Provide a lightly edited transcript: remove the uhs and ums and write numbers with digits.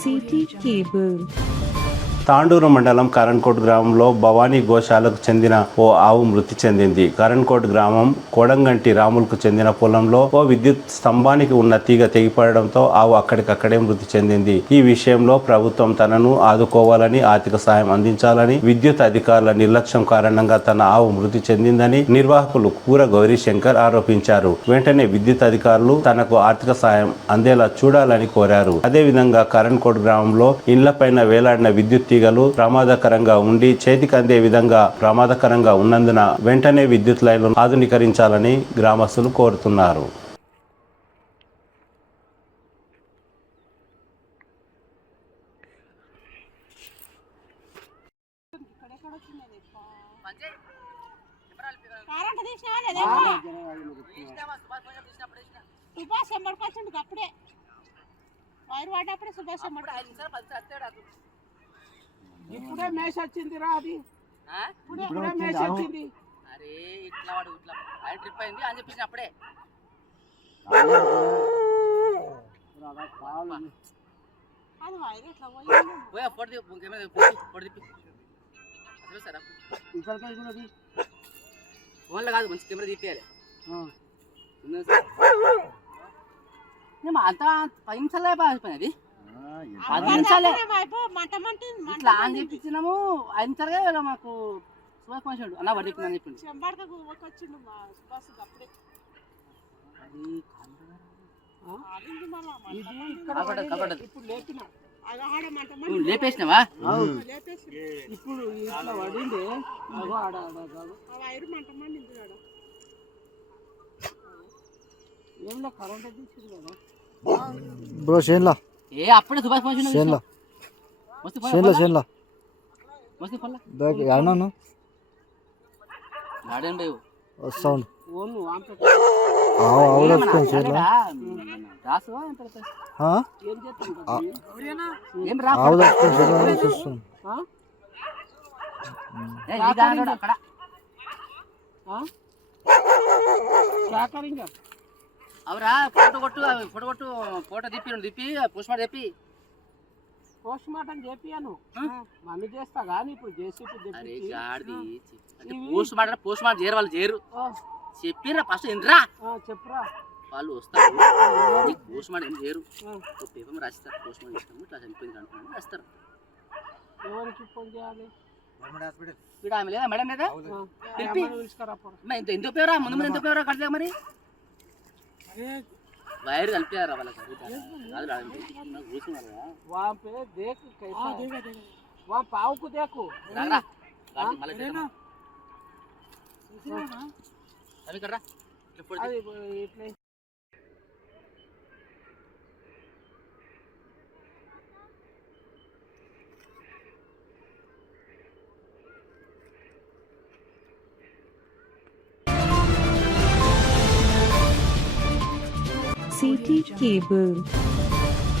CT Cable. Tandur మండలం కరణ్కోట్ గ్రామంలో భవానీ గోశాలకు చెందిన ఓ ఆవు మృతి చెందింది. కరణ్కోట్ గ్రామం కోడంగంటి రాములకు చెందిన పొలంలో ఓ విద్యుత్ స్తంభానికి ఉన్న తీగ తెగిపడడంతో ఆవు అక్కడికక్కడే మృతి చెందింది. ఈ విషయంలో ప్రభుత్వం తనను ఆదుకోవాలని, ఆర్థిక సాయం అందించాలని, విద్యుత్ అధికారుల నిర్లక్ష్యం కారణంగా తన ఆవు మృతి చెందిందని నిర్వాహకులు కూర గౌరీశంకర్ ఆరోపించారు. వెంటనే విద్యుత్ అధికారులు తనకు ఆర్థిక సాయం అందేలా చూడాలని కోరారు. అదేవిధంగా కరణ్కోట్ గ్రామంలో ఇండ్లపైన వేలాడిన విద్యుత్ తీగలు ప్రమాదకరంగా ఉండి చేతికి అందే విధంగా ప్రమాదకరంగా ఉన్నందున వెంటనే విద్యుత్ లైన్లను ఆధునీకరించాలని గ్రామస్తులు కోరుతున్నారు. ఇప్పుడే మేష వచ్చిందిరా అది ఇప్పుడే మేష వచ్చింది. అరే ఇట్లా వాడు ఇట్లా ఆయన ట్రిప్ అయింది అని చెప్పేసి అప్పుడే పోయా ఫోటో తిప్పి సరే ఫోన్లో కాదు మంచి కెమెరా తీయాలి. అంత 10 నిమిషాలే అది 10 నిమిషాలే ఇట్లా అని చెప్పించినాము. 5 నిమిషాలుగా మాకు సుభాష్ మనిషి అన్న వడ్డీ అని చెప్పింది. లేపేసినావా? ఇప్పుడు ఇట్లా పడింది ఏంలో కరెంట్ తీసింది కదా బ్రో. షేన్లా ఏ అప్పుడే సుభాష్ మనిషి షేన్లా షేన్లా షేన్లా బ్యాక్ యాడను గాడండి సౌండ్ ఓను ఆంపే అవును షేన్లా రాసు హా ఏం చేస్తాం ఏం రా అవును షేన్లా చూస్తాం. ఏ ఈ గాడండి అక్కడ శాకరింగా అవరా ఫోటో కొట్టు ఫోటో తిప్పి పోస్ట్ మార్టం చెప్పి పోస్ట్ మార్టం చేపియాను మమ్మీ చేస్తా కానీ ఇప్పుడు జేసీపీ అరే గాడిది అంటే పోస్ట్ మార్టం చేయరు వాళ్ళు చేయరు చెప్పిర్రా ఫస్ట్ ఏంట్రా చెప్పురా వాళ్ళు వస్తారు నీకు పోస్ట్ మార్టం ఏం చేయరు పేపర్ రాస్తారు పోస్ట్ మార్టం చేస్తాము ఇట్లా చనిపోయింది అంటున్నాను రాస్తారు. ఎవరికి ఫోన్ చేయాలి? ఇప్పుడు ఆమె లేదా మేడం లేదా పిలిపి ఎంత పేరా ముందు ఎంత పేరా కట్టలే మరి వైర్ కలిపారా వాళ్ళకి కూర్చున్నారా वहाँ पे देख कैसा वहाँ पाव को देखो अभी कर रहा इतने CT Cable.